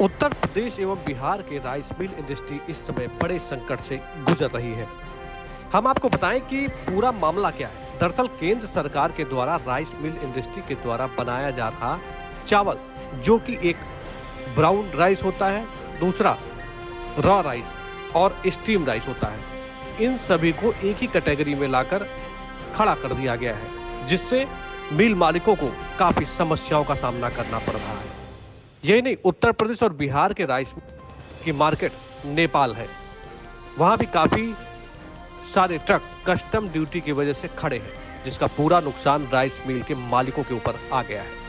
उत्तर प्रदेश एवं बिहार के rice mill industry इस समय बड़े संकट से गुजर रही है। हम आपको बताएं कि पूरा मामला क्या है। दरअसल केंद्र सरकार के द्वारा राइस मिल इंडस्ट्री के द्वारा बनाया जा रहा चावल, जो कि एक ब्राउन राइस होता है, दूसरा रॉ राइस और स्टीम राइस होता है, इन सभी को एक ही कैटेगरी में लाकर खड़ा कर दिया गया है, जिससे मिल मालिकों को काफी समस्याओं का सामना करना पड़ रहा है। यही नहीं, उत्तर प्रदेश और बिहार के राइस की मार्केट नेपाल है, वहां भी काफी सारे ट्रक कस्टम ड्यूटी की वजह से खड़े हैं, जिसका पूरा नुकसान राइस मिल के मालिकों के ऊपर आ गया है।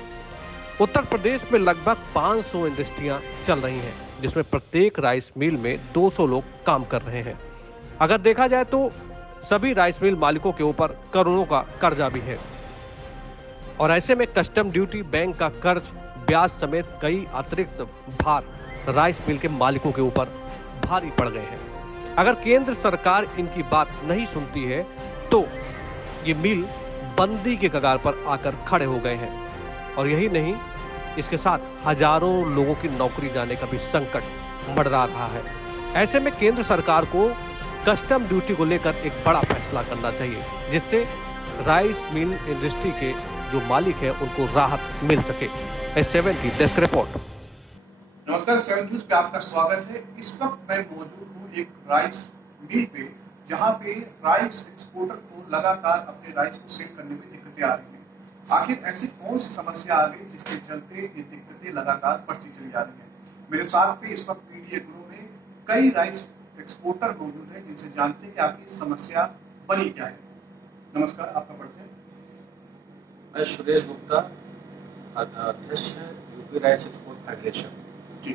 उत्तर प्रदेश में लगभग 500 इंडस्ट्रियां चल रही हैं, जिसमें प्रत्येक राइस मिल में 200 लोग काम कर रहे हैं। अगर देखा जाए तो सभी राइस मिल मालिकों के ऊपर करोड़ों का कर्जा भी है, और ऐसे में कस्टम ड्यूटी, बैंक का कर्ज, ब्याज समेत कई अतिरिक्त भार राइस मिल के मालिकों के ऊपर भारी पड़ गए हैं। अगर केंद्र सरकार इनकी बात नहीं सुनती है तो ये मिल बंदी के कगार पर आकर खड़े हो गए हैं, और यही नहीं, इसके साथ हजारों लोगों की नौकरी जाने का भी संकट मंडरा रहा है। ऐसे में केंद्र सरकार को कस्टम ड्यूटी को लेकर एक बड़ा फैसला करना चाहिए, जिससे राइस मिल इंडस्ट्री के जो मालिक है उनको राहत मिल सके। S7 की डेस्क रिपोर्ट। नमस्कार, 7 न्यूज पे आपका स्वागत है। इस वक्त मैं मौजूद हूँ एक राइस मिल पे, जहाँ पे राइस एक्सपोर्टर को लगातार अपने राइस को सेल करने में दिक्कतें आ रही हैं। आखिर ऐसी कौन सी समस्या आ गई जिसके चलते ये दिक्कतें लगातार बढ़ती चली जा रही हैं? मेरे साथ पे इस वक्त मीडिया ग्रुप में कई राइस एक्सपोर्टर मौजूद हैं, जिनसे जानते हैं कि आपकी समस्या बनी क्या है। नमस्कार, आपका परिचय? मैं सुरेश गुप्ता, अध्यक्ष यूपी राइस एक्सपोर्ट फेडरेशन। जी,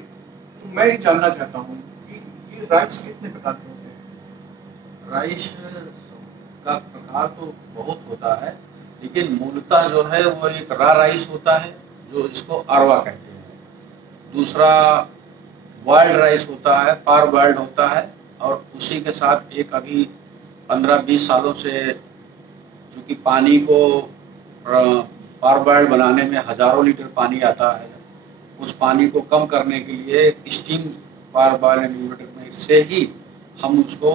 तो मैं ये जानना चाहता हूँ कि ये राइस कितने प्रकार के होते हैं? राइस का प्रकार तो बहुत होता है, लेकिन मूलतः जो है वो एक रा राइस होता है, जो जिसको अरवा कहते हैं। दूसरा बॉइल्ड राइस होता है, पार बॉइल्ड होता है, और उसी के साथ एक अभी 15-20 सालों से चूँकि पानी को पार बॉइल्ड बनाने में हजारों लीटर पानी आता है, उस पानी को कम करने के लिए स्टीम पार बॉइल्ड यूनिट में से ही हम उसको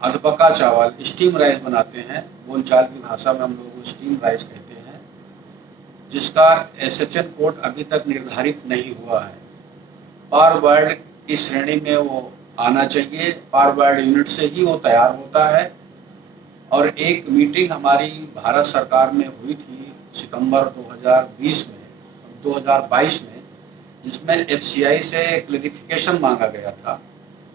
अधपका चावल स्टीम राइस बनाते हैं। बोलचाल की भाषा में हम लोग स्टीम राइस कहते हैं, जिसका SHN कोड अभी तक निर्धारित नहीं हुआ है। पार बॉइल्ड की श्रेणी में वो आना चाहिए, पार बॉइल्ड यूनिट से ही वो तैयार होता है। और एक मीटिंग हमारी भारत सरकार में हुई थी सितंबर 2022 में, जिसमें FCI से क्लैरिफिकेशन मांगा गया था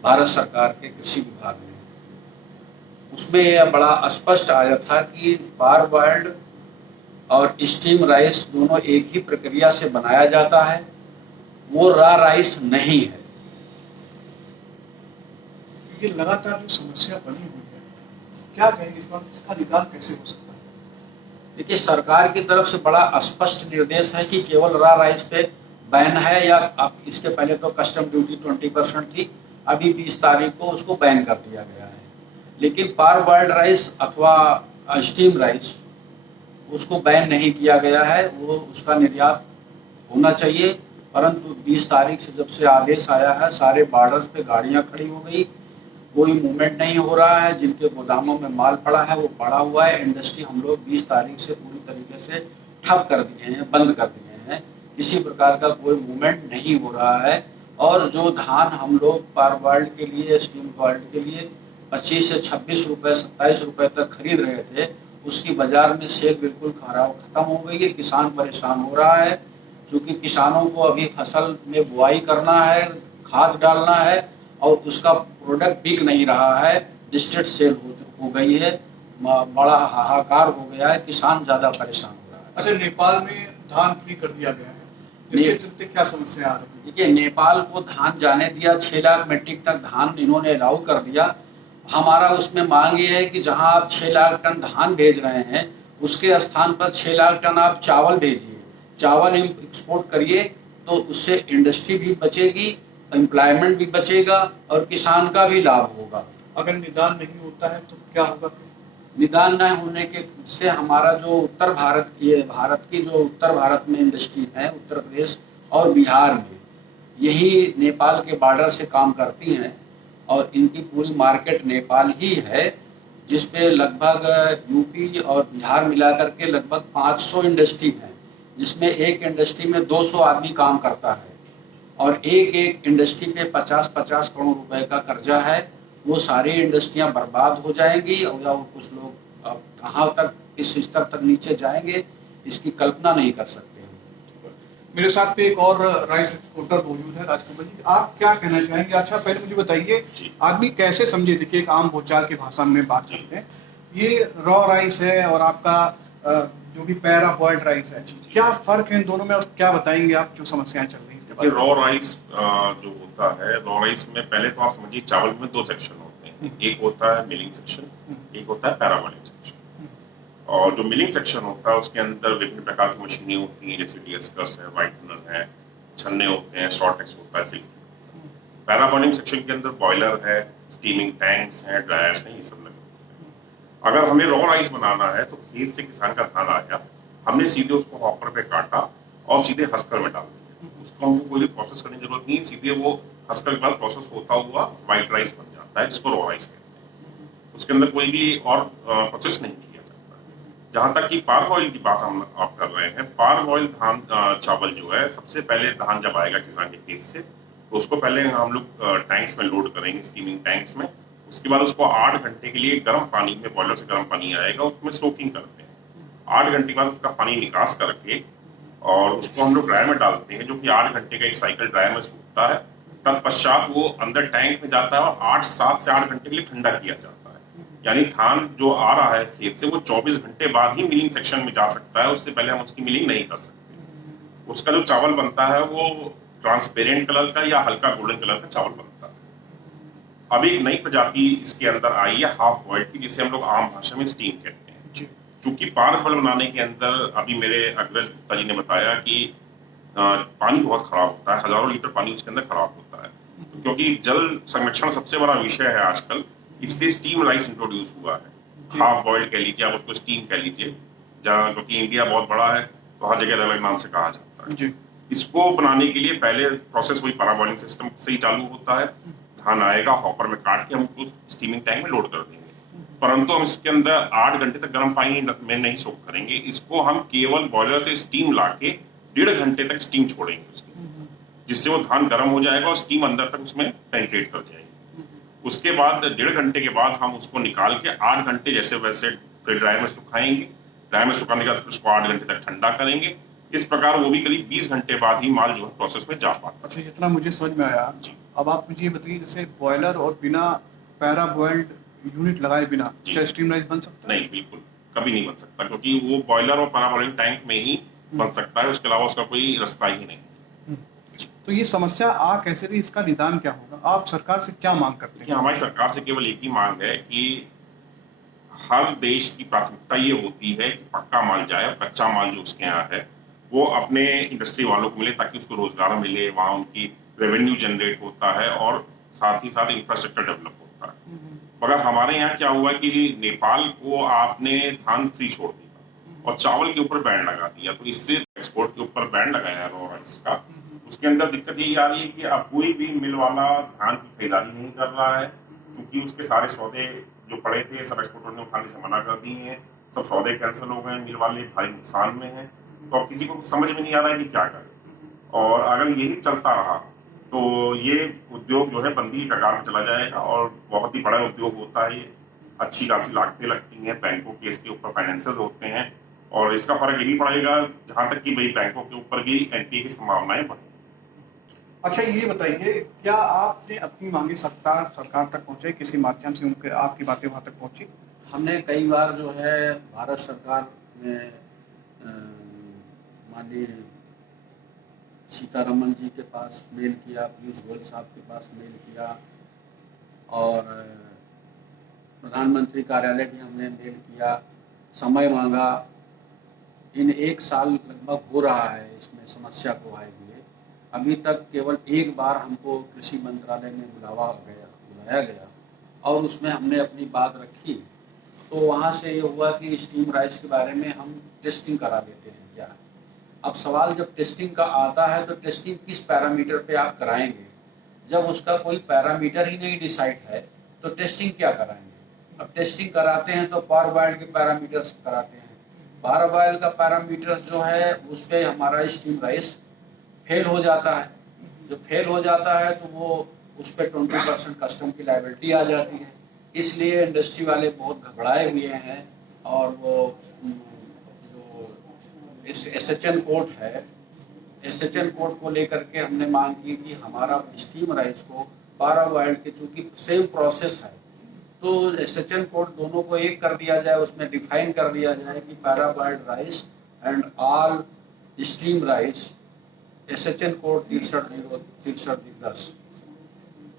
भारत सरकार के कृषि विभाग में। उसमें यह बड़ा स्पष्ट आया था कि पार बॉइल्ड और स्टीम राइस दोनों एक ही प्रक्रिया से बनाया जाता है, वो रा राइस नहीं है। ये लगातार जो समस्या बनी हुई है, क्या कहेंगे इस बार, इसका निदान कैसे हो सकता है? देखिए, सरकार की तरफ से बड़ा स्पष्ट निर्देश है कि केवल रा राइस पे बैन है, या अब इसके पहले तो कस्टम ड्यूटी 20% थी, अभी 20 तारीख को उसको बैन कर दिया गया है। लेकिन पार बॉइल्ड राइस अथवा स्टीम राइस उसको बैन नहीं किया गया है, वो उसका निर्यात होना चाहिए। परंतु 20 तारीख से जब से आदेश आया है, सारे बॉर्डर्स पे गाड़ियां खड़ी हो गई, कोई मूवमेंट नहीं हो रहा है। जिनके गोदामों में माल पड़ा है वो पड़ा हुआ है। इंडस्ट्री हम लोग 20 तारीख से पूरी तरीके से ठप कर दिए हैं, बंद कर दिए हैं। किसी प्रकार का कोई मूवमेंट नहीं हो रहा है। और जो धान हम लोग पार बॉइल्ड के लिए, स्टीम बॉइल्ड के लिए 25 से 26 रुपये, 27 रुपये तक खरीद रहे थे, उसकी बाजार में सेल बिल्कुल खत्म हो गई है। किसान परेशान हो रहा है, क्योंकि किसानों को अभी फसल में बुआई करना है, खाद डालना है, और उसका प्रोडक्ट बिक नहीं रहा है। डिस्ट्रेस सेल हो गई है, बड़ा हाहाकार हो गया है, किसान ज्यादा परेशान हो रहा है। अच्छा, नेपाल में धान फ्री कर दिया गया है, इसके चलते क्या समस्या आ रही है? देखिए, नेपाल को धान जाने दिया, 6 लाख मीट्रिक तक धान इन्होंने अलाउ कर दिया। हमारा उसमें मांग ये है कि जहां आप 6 लाख टन धान भेज रहे हैं, उसके स्थान पर 6 लाख टन आप चावल भेजिए, चावल एक्सपोर्ट करिए, तो उससे इंडस्ट्री भी बचेगी, एम्प्लॉयमेंट भी बचेगा, और किसान का भी लाभ होगा। अगर निदान नहीं होता है तो क्या होगा? निदान न होने के से हमारा जो उत्तर भारत की जो उत्तर भारत में इंडस्ट्री है, उत्तर प्रदेश और बिहार में, यही नेपाल के बॉर्डर से काम करती हैं और इनकी पूरी मार्केट नेपाल ही है, जिसपे लगभग यूपी और बिहार मिलाकर के लगभग 500 इंडस्ट्री हैं, जिसमें एक इंडस्ट्री में 200 आदमी काम करता है और एक एक इंडस्ट्री पे 50-50 करोड़ रुपए का कर्जा है। वो सारी इंडस्ट्रियां बर्बाद हो जाएंगी और या कुछ लोग अब कहाँ तक, किस स्तर तक नीचे जाएंगे, इसकी कल्पना नहीं कर सकते। मेरे साथ पे एक और राइस एक्सपोर्टर मौजूद है, राजकुमार जी, आप क्या कहना चाहेंगे? अच्छा, पहले मुझे बताइए, आदमी कैसे समझे? देखिए, एक आम बोलचाल की भाषा में बात करते हैं, ये रॉ राइस है और आपका जो भी पैरा बॉइल्ड राइस है, क्या फर्क है इन दोनों में और क्या बताएंगे आप जो समस्याएं चल रही है? रॉ राइस जो होता है, रॉ राइस में पहले तो आप समझिए चावल में 2 सेक्शन होते हैं, एक होता है मिलिंग सेक्शन, एक होता है पैरा बॉइल्ड सेक्शन। और जो मिलिंग सेक्शन होता है उसके अंदर विभिन्न प्रकार की मशीनें होती हैं, जैसे डीएसकस है, व्हाइटनर है, छन्ने होते हैं, शॉर्टेक्स होता है, सिल्क। पैरा बॉइलिंग सेक्शन के अंदर बॉयलर है, स्टीमिंग टैंक्स हैं, ड्रायर्स हैं, ये सब लगे होते हैं। अगर हमें रॉ राइस बनाना है तो खेत से किसान का धान आया, हमने सीधे उसको हॉपर पे काटा और सीधे हस्कर में डाल दिया। उसको हमको कोई प्रोसेस करने की जरूरत नहीं है, सीधे वो हस्कर के बाद प्रोसेस होता हुआ व्हाइट राइस बन जाता है, जिसको रॉ राइस कहते हैं। उसके अंदर कोई भी और प्रोसेस नहीं किया। जहां तक कि पार बॉइल की बात हम आप कर रहे हैं, पार बॉइल धान चावल जो है, सबसे पहले धान जब आएगा किसान के खेत से तो उसको पहले हम लोग टैंक्स में लोड करेंगे, स्टीमिंग टैंक्स में। उसके बाद उसको 8 घंटे के लिए गर्म पानी में, बॉयलर से गर्म पानी आएगा, उसमें सोकिंग करते हैं। 8 घंटे के बाद उसका पानी निकास करके और उसको हम लोग ड्रायर में डालते हैं, जो कि 8 घंटे का एक साइकिल ड्रायर में सूखता है। तत्पश्चात वो अंदर टैंक में जाता है और 7 से 8 घंटे के लिए ठंडा किया जाता है। यानी धान जो आ रहा है खेत से, वो 24 घंटे बाद ही मिलिंग सेक्शन में जा सकता है, उससे पहले हम उसकी मिलिंग नहीं कर सकते। उसका जो चावल बनता है वो ट्रांसपेरेंट कलर का या हल्का गोल्डन कलर का चावल बनता है। अब एक नई प्रजाति इसके अंदर आई है हाफ बॉइल्ड की, जिसे हम लोग आम भाषा में स्टीम कहते हैं। चूंकि पार बॉइल बनाने के अंदर अभी मेरे अग्रज गुप्ता जी ने बताया कि पानी बहुत खराब होता है, हजारों लीटर पानी उसके अंदर खराब होता है, क्योंकि जल संरक्षण सबसे बड़ा विषय है आजकल, इसलिए स्टीम राइस इंट्रोड्यूस हुआ है। हाफ बॉइल्ड कह लीजिए, आप उसको स्टीम कह लीजिए, जहाँ क्योंकि इंडिया बहुत बड़ा है तो हर जगह अलग नाम से कहा जाता है। इसको बनाने के लिए पहले प्रोसेस वही पैरा बॉइलिंग सिस्टम से ही चालू होता है। धान आएगा, हॉपर में काट के हम उसको स्टीमिंग टैंक में लोड कर देंगे, परंतु हम इसके अंदर 8 घंटे तक गर्म पानी में नहीं सोक करेंगे। इसको हम केवल बॉयलर से स्टीम लाके 1.5 घंटे तक स्टीम छोड़ेंगे उसकी, जिससे वो धान गर्म हो जाएगा और स्टीम अंदर तक उसमें पेनिट्रेट कर जाएगी। उसके बाद 1.5 घंटे के बाद हम उसको निकाल के 8 घंटे जैसे वैसे फिर ड्रायर में सुखाएंगे। ड्रायर में सुखाने के बाद उसको 8 घंटे तक ठंडा करेंगे। इस प्रकार वो भी करीब 20 घंटे बाद ही माल जो है प्रोसेस में जा पाता है। अच्छा, जितना मुझे समझ में आया, अब आप मुझे बताइए, जैसे बॉयलर और बिना पैरा बॉइल्ड यूनिट लगाए बिना क्या स्टीम राइस बन सकता है? नहीं, बिल्कुल कभी नहीं बन सकता, क्योंकि वो बॉयलर और पैरा बॉइलिंग टैंक में ही बन सकता है, उसके अलावा उसका कोई रास्ता ही नहीं। तो ये समस्या आ कैसे रही, इसका निदान क्या होगा? आप सरकार से क्या मांग करते हैं? हमारी सरकार से केवल एक ही मांग है कि हर देश की प्राथमिकता ये होती है कि पक्का माल जाए और कच्चा माल जो उसके यहाँ है वो अपने इंडस्ट्री वालों को मिले, ताकि उसको रोजगार मिले, वहाँ उनकी रेवेन्यू जनरेट होता है और साथ ही साथ इंफ्रास्ट्रक्चर डेवलप होता है। मगर हमारे यहाँ क्या हुआ कि नेपाल को आपने धान फ्री छोड़ दिया और चावल के ऊपर बैन लगा दिया, तो इससे एक्सपोर्ट के ऊपर बैन लगाया रॉ राइस का। उसके अंदर दिक्कत यही आ रही है कि अब कोई भी मिल वाला धान की खरीदारी नहीं कर रहा है, क्योंकि उसके सारे सौदे जो पड़े थे सब एक्सपोर्टर ने उठाने से मना कर दिए हैं, सब सौदे कैंसिल हो गए, मिल वाले भारी नुकसान में हैं। तो अब किसी को समझ में नहीं आ रहा है कि क्या करें, और अगर यही चलता रहा तो ये उद्योग जो है बंदी की कगार में चला जाएगा और बहुत ही बड़ा उद्योग होता है ये। अच्छी खासी लागतें लगती हैं, बैंकों के इसके ऊपर फाइनेंसेस होते हैं, और इसका फर्क ये भी पड़ेगा जहाँ तक कि भाई बैंकों के ऊपर भी एनपीए की संभावनाएं बढ़ी। अच्छा, ये बताइए, क्या आपने अपनी मांगे सरकार तक पहुंचाई, किसी माध्यम से उनके आपकी बातें वहां तक पहुंची? हमने कई बार जो है भारत सरकार में माननीय सीतारमन जी के पास मेल किया, पीयूष गोयल साहब के पास मेल किया, और प्रधानमंत्री कार्यालय भी हमने मेल किया, समय मांगा। इन 1 साल लगभग हो रहा है इसमें समस्या को आए हुए। अभी तक केवल एक बार हमको कृषि मंत्रालय में बुलाया गया और उसमें हमने अपनी बात रखी, तो वहाँ से ये हुआ कि स्टीम राइस के बारे में हम टेस्टिंग करा लेते हैं क्या, अब सवाल जब टेस्टिंग का आता है तो टेस्टिंग किस पैरामीटर पे आप कराएंगे? जब उसका कोई पैरामीटर ही नहीं डिसाइड है तो टेस्टिंग क्या कराएंगे? अब टेस्टिंग कराते हैं तो पारबॉइल्ड के पैरामीटर्स कराते हैं। पारबॉइल्ड का पैरामीटर्स जो है उस पर हमारा स्टीम राइस फेल हो जाता है। जो फेल हो जाता है तो वो उस पर 20% कस्टम की लायबिलिटी आ जाती है। इसलिए इंडस्ट्री वाले बहुत घबराए हुए हैं और वो जो SHN कोड है, SHN कोड को लेकर के हमने मांग की कि हमारा स्टीम राइस को पाराबॉइल्ड के चूंकि सेम प्रोसेस है तो SHN कोड दोनों को एक कर दिया जाए, उसमें डिफाइन कर दिया जाए कि parboiled rice and all steam rice SHN code 6310।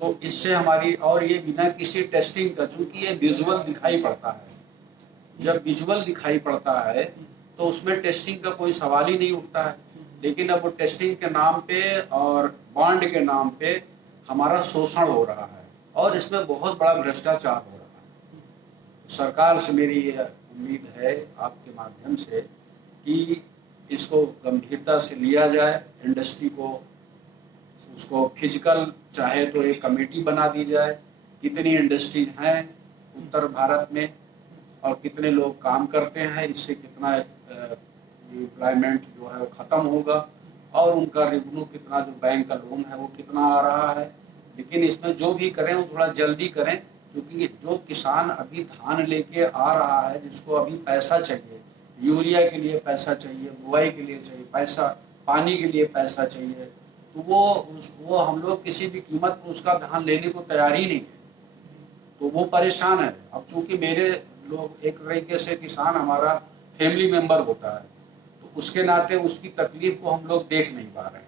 तो इससे हमारी, और ये बिना किसी टेस्टिंग का, चूंकि ये विजुअल दिखाई पड़ता है, जब विजुअल दिखाई पड़ता है तो उसमें टेस्टिंग का कोई सवाल ही नहीं उठता है। लेकिन अब वो टेस्टिंग के नाम पे और बॉन्ड के नाम पे हमारा शोषण हो रहा है और इसमें बहुत बड़ा भ्रष्टाचार हो रहा है। सरकार से मेरी ये उम्मीद है आपके माध्यम से कि इसको गंभीरता से लिया जाए, इंडस्ट्री को उसको फिजिकल चाहे तो एक कमेटी बना दी जाए, कितनी इंडस्ट्रीज हैं उत्तर भारत में और कितने लोग काम करते हैं, इससे कितना एम्प्लॉयमेंट जो है वो ख़त्म होगा और उनका रेवेन्यू कितना, जो बैंक का लोन है वो कितना आ रहा है। लेकिन इसमें जो भी करें वो थोड़ा जल्दी करें, क्योंकि जो किसान अभी धान लेके आ रहा है, जिसको अभी पैसा चाहिए, यूरिया के लिए पैसा चाहिए, बुआई के लिए चाहिए पैसा, पानी के लिए पैसा चाहिए, तो वो हम लोग किसी भी कीमत पर उसका धान लेने को तैयार ही नहीं है, तो वो परेशान है। अब चूंकि मेरे लोग एक तरीके से किसान हमारा फैमिली मेंबर होता है, तो उसके नाते उसकी तकलीफ को हम लोग देख नहीं पा रहे हैं।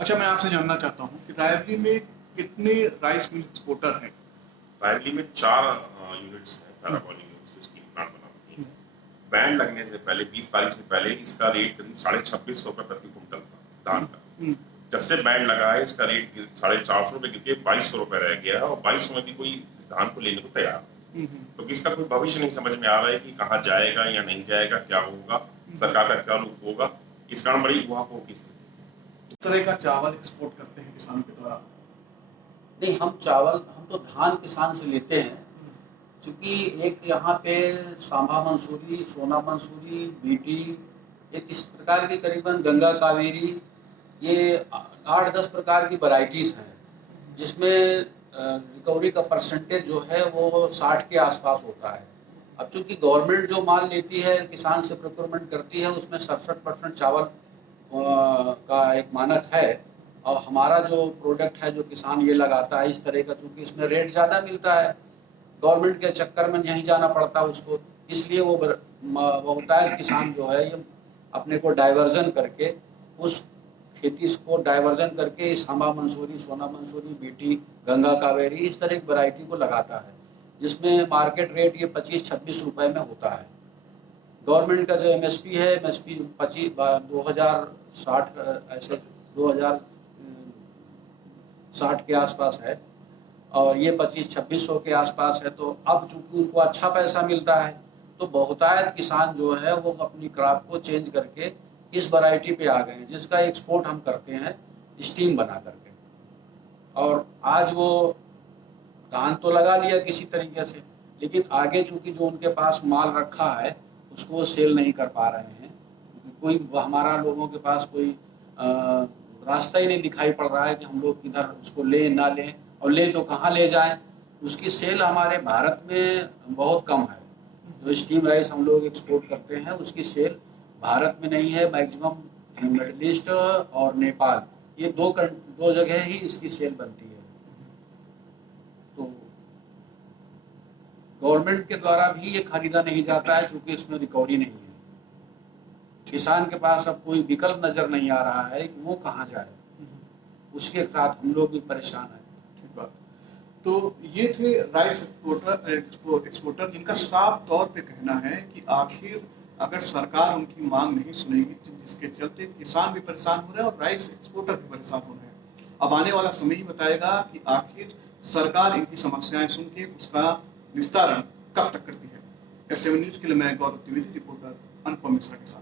अच्छा, मैं आपसे जानना चाहता हूँ कि रायबरेली में कितने राइस मिल एक्सपोर्टर हैं? रायबरेली में 4 यूनिट्स हैं, पैराबॉलिक यूनिट्स, जो स्टीम प्लांट बनाती हैं। बैन लगने से पहले 20 तारीख से पहले इसका रेट करीब 2650 रुपये प्रति कुंटल था धान का। जब से बैन लगा है इसका रेट 450 रुपये गिर के 2200 रुपये रह गया है और 2200 में भी कोई इस धान को लेने को तैयार है। तो इसका कोई भविष्य नहीं समझ में आ रहा है कि कहाँ जाएगा या नहीं जाएगा, क्या होगा, सरकार का क्या रूप होगा। इस कारण बड़ी ऊहापोह की स्थिति। किस तरह का चावल एक्सपोर्ट करते हैं किसानों के द्वारा? नहीं, हम तो धान किसान से लेते हैं, क्योंकि एक यहाँ पे सांभा मंसूरी, सोना मंसूरी, बीटी, एक इस प्रकार की करीबन गंगा कावेरी, ये 8-10 प्रकार की वैरायटीज हैं, जिसमें रिकवरी का परसेंटेज जो है वो 60 के आसपास होता है। अब चूंकि गवर्नमेंट जो माल लेती है, किसान से प्रोक्योरमेंट करती है, उसमें 67% चावल का एक मानक है और हमारा जो प्रोडक्ट है जो किसान ये लगाता है इस तरह का, चूंकि इसमें रेट ज़्यादा मिलता है, गवर्नमेंट के चक्कर में नहीं जाना पड़ता उसको, इसलिए वो बहुतायत किसान जो है ये अपने को डाइवर्जन करके, उस खेती को डाइवर्जन करके सांभा मंसूरी, सोना मंसूरी, बीटी, गंगा कावेरी, इस तरह की वैरायटी को लगाता है, जिसमें मार्केट रेट ये 25-26 रुपए में होता है। गवर्नमेंट का जो MSP है, MSP 2060 ऐसे 2060 के आसपास है और ये 25-2600 के आसपास है। तो अब चूंकि उनको अच्छा पैसा मिलता है तो बहुतायत किसान जो है वो अपनी क्रॉप को चेंज करके इस वैरायटी पे आ गए हैं, जिसका एक्सपोर्ट हम करते हैं स्टीम बना करके। और आज वो धान तो लगा लिया किसी तरीके से, लेकिन आगे चूंकि जो उनके पास माल रखा है उसको वो सेल नहीं कर पा रहे हैं, कोई हमारा लोगों के पास कोई रास्ता ही नहीं दिखाई पड़ रहा है कि हम लोग किधर उसको लें ना लें, और ले तो कहाँ ले जाएं। उसकी सेल हमारे भारत में बहुत कम है। जो स्टीम राइस हम लोग एक्सपोर्ट करते हैं उसकी सेल भारत में नहीं है, मैक्सिमम मिडिल ईस्ट और नेपाल, ये दो जगह ही इसकी सेल बनती है। तो गवर्नमेंट के द्वारा भी ये खरीदा नहीं जाता है, क्योंकि इसमें रिकवरी नहीं है। किसान के पास अब कोई विकल्प नजर नहीं आ रहा है कि वो कहाँ जाए, उसके साथ हम लोग भी परेशान हैं। ठीक बात। तो ये थे राइस एक्सपोर्टर जिनका साफ तौर पे कहना है कि आखिर अगर सरकार उनकी मांग नहीं सुनेगी, जिसके चलते किसान भी परेशान हो रहे हैं और राइस एक्सपोर्टर भी परेशान हो रहे हैं। अब आने वाला समय ही बताएगा कि आखिर सरकार इनकी समस्याएं सुन के उसका निस्तारण कब तक करती है। S7 न्यूज के लिए मैं गौरव द्विवेदी, रिपोर्टर अनुपम मिश्रा के साथ।